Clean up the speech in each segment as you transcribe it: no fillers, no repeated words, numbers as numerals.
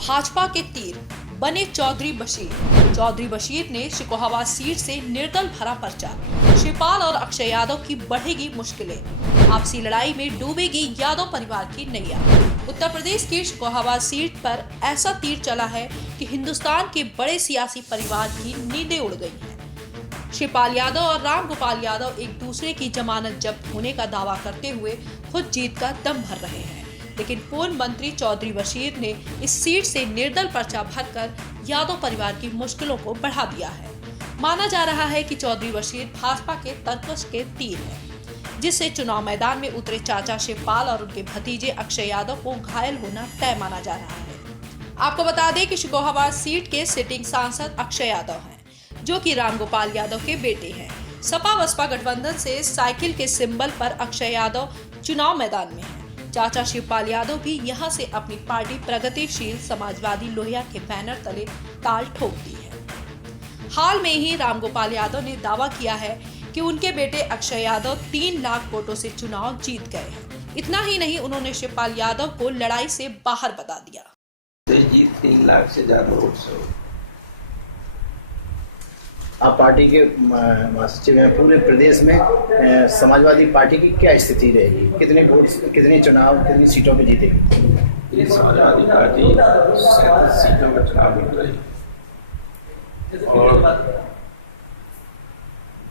भाजपा के तीर बने चौधरी बशीर। चौधरी बशीर ने शिकोहाबाद सीट से निर्दल भरा पर्चा। शिवपाल और अक्षय यादव की बढ़ेगी मुश्किलें। आपसी लड़ाई में डूबेगी यादव परिवार की नैया। उत्तर प्रदेश की शिकोहाबाद सीट पर ऐसा तीर चला है कि हिंदुस्तान के बड़े सियासी परिवार की नींदें उड़ गई हैं। शिवपाल यादव और राम गोपाल यादव एक दूसरे की जमानत जब्त होने का दावा करते हुए खुद जीत का दम भर रहे हैं, लेकिन पूर्व मंत्री चौधरी बशीर ने इस सीट से निर्दल पर्चा भरकर यादव परिवार की मुश्किलों को बढ़ा दिया है। माना जा रहा है कि चौधरी बशीर भाजपा के तरकश के तीर है, जिससे चुनाव मैदान में उतरे चाचा शिवपाल और उनके भतीजे अक्षय यादव को घायल होना तय माना जा रहा है। आपको बता दें कि शिकोहाबाद सीट के सिटिंग सांसद अक्षय यादव हैं, जो कि राम गोपाल यादव के बेटे हैं। सपा बसपा गठबंधन से साइकिल के सिंबल पर अक्षय यादव चुनाव मैदान में है। चाचा शिवपाल यादव भी यहां से अपनी पार्टी प्रगतिशील समाजवादी लोहिया के बैनर तले ताल ठोक दी है। हाल में ही राम गोपाल यादव ने दावा किया है कि उनके बेटे अक्षय यादव 3 लाख वोटों से चुनाव जीत गए हैं। इतना ही नहीं, उन्होंने शिवपाल यादव को लड़ाई से बाहर बता दिया। जीत 3 लाख से ज्यादा वोट से। आप पार्टी के महासचिव हैं, पूरे प्रदेश में समाजवादी पार्टी की क्या स्थिति रहेगी? कितने वोट, कितने चुनाव, कितनी सीटों पे जीतेगी? ये समाजवादी पार्टी 37 सीटों में चुनाव जीत रही और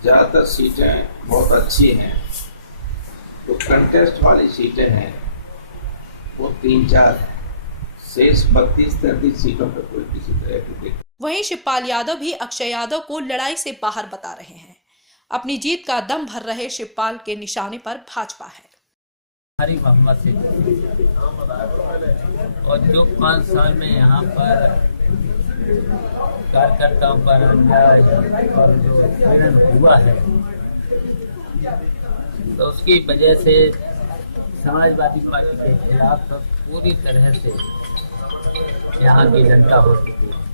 ज्यादातर सीटें बहुत अच्छी हैं। जो कंटेस्ट वाली सीटें हैं वो 3-4, शेष 32-33 सीटों पर कोई किसी तरह की। वहीं शिवपाल यादव भी अक्षय यादव को लड़ाई से बाहर बता रहे हैं। अपनी जीत का दम भर रहे शिवपाल के निशाने पर भाजपा है। हरी मोहम्मद से और जो 5 साल में यहाँ पर कार्यकर्ताओं पर अन्याय और जो पीड़न हुआ है, तो उसकी वजह से समाजवादी पार्टी के खिलाफ पूरी तरह से यहाँ की जनता हो चुकी है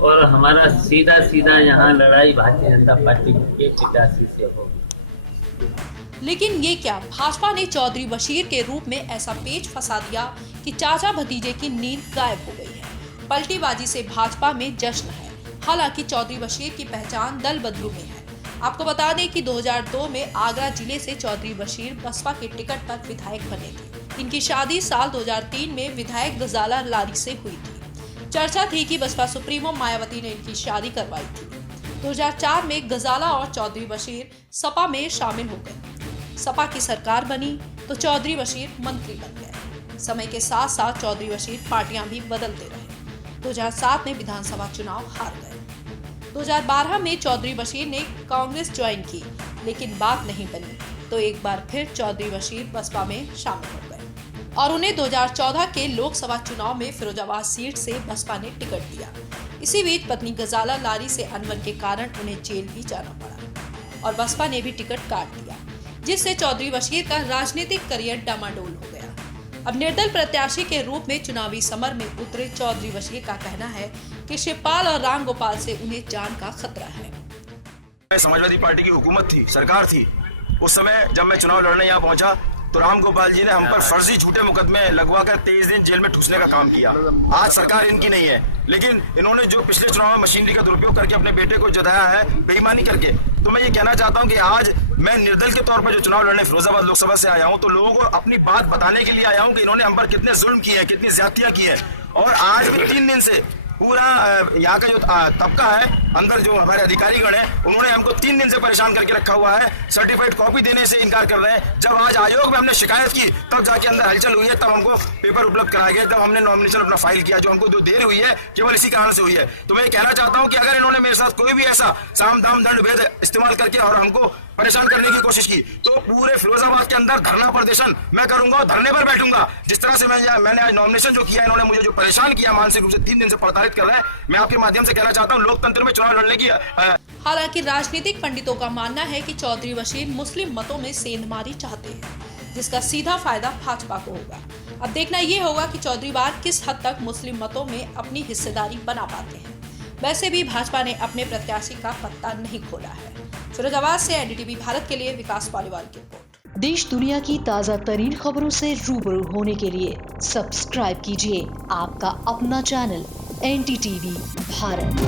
और हमारा सीधा यहाँ लड़ाई भारतीय जनता पार्टी के 85 से होगी। लेकिन ये क्या, भाजपा ने चौधरी बशीर के रूप में ऐसा पेच फंसा दिया कि चाचा भतीजे की नींद गायब हो गई है। पलटीबाजी से भाजपा में जश्न है। हालांकि चौधरी बशीर की पहचान दल बदलू में है। आपको बता दें कि 2002 में आगरा जिले से चौधरी बशीर बसपा के टिकट पर विधायक बने थे। इनकी शादी साल 2003 में विधायक गजाला लारी से हुई थी। चर्चा थी कि बसपा सुप्रीमो मायावती ने इनकी शादी करवाई थी। 2004 में गजाला और चौधरी बशीर सपा में शामिल हो गए। सपा की सरकार बनी तो चौधरी बशीर मंत्री बन गए। समय के साथ साथ चौधरी बशीर पार्टियां भी बदलते रहे। 2007 में विधानसभा चुनाव हार गए। 2012 में चौधरी बशीर ने कांग्रेस ज्वाइन की, लेकिन बात नहीं बनी तो एक बार फिर चौधरी बशीर बसपा में शामिल हो गए और उन्हें 2014 के लोकसभा चुनाव में फिरोजाबाद सीट से बसपा ने टिकट दिया। इसी बीच पत्नी गजाला लारी से अनबन के कारण उन्हें जेल भी जाना पड़ा और बसपा ने भी टिकट काट दिया, जिससे चौधरी बशीर का राजनीतिक करियर डामाडोल हो गया। अब निर्दल प्रत्याशी के रूप में चुनावी समर में उतरे चौधरी बशीर का कहना है कि शिवपाल और राम गोपाल से उन्हें जान का खतरा है। समाजवादी पार्टी की हुकूमत थी, सरकार थी। उस समय जब मैं चुनाव लड़ने यहाँ पहुंचा तो राम गोपाल जी ने हम पर फर्जी झूठे मुकदमे लगवाकर 23 दिन जेल में ठूसने का काम किया। आज सरकार इनकी नहीं है, लेकिन इन्होंने जो पिछले चुनाव में मशीनरी का दुरुपयोग करके अपने बेटे को जताया है बेईमानी करके, तो मैं ये कहना चाहता हूँ कि आज मैं निर्दल के तौर पर जो चुनाव लड़ने फिरोजाबाद लोकसभा से आया हूँ, तो लोगों को अपनी बात बताने के लिए आया हूँ कि इन्होंने हम पर कितने जुल्म किए हैं, कितनी ज्यादतियां की है। और आज भी 3 दिन से पूरा यहाँ का जो तबका है, अंदर जो हमारे अधिकारीगण हैं, उन्होंने हमको 3 दिन से परेशान करके रखा हुआ है। सर्टिफाइड कॉपी देने से इनकार कर रहे हैं। जब आज आयोग में हमने शिकायत की तब जाके अंदर हलचल हुई है, तब हमको पेपर उपलब्ध कराए गए, तब हमने नॉमिनेशन अपना फाइल किया। जो हमको जो देर हुई है केवल इसी कारण से हुई है। तो मैं कहना चाहता हूँ कि अगर इन्होंने मेरे साथ कोई भी ऐसा साम दाम दंड भेद इस्तेमाल करके और हमको परेशान करने की कोशिश की, तो पूरे फिरोजाबाद के अंदर धरना प्रदर्शन मैं करूंगा और धरने पर बैठूंगा। जिस तरह से मैंने आज नॉमिनेशन जो किया, इन्होंने मुझे जो परेशान किया, मानसिक रूप से 3 दिन से प्रताड़ित कर रहे हैं। मैं आपके माध्यम से कहना चाहता हूँ, लोकतंत्र में चुनाव लड़ने की। हालांकि राजनीतिक पंडितों का मानना है कि चौधरी बशीर मुस्लिम मतों में सेंधमारी चाहते हैं, जिसका सीधा फायदा भाजपा को होगा। अब देखना ये होगा कि चौधरी बार किस हद तक मुस्लिम मतों में अपनी हिस्सेदारी बना पाते हैं। वैसे भी भाजपा ने अपने प्रत्याशी का पत्ता नहीं खोला है। फिरोजाबाद से एनडीटीवी भारत के लिए विकास पालीवाल की रिपोर्ट। देश दुनिया की ताज़ा तरीन खबरों से रूबरू होने के लिए सब्सक्राइब कीजिए आपका अपना चैनल NDTV भारत।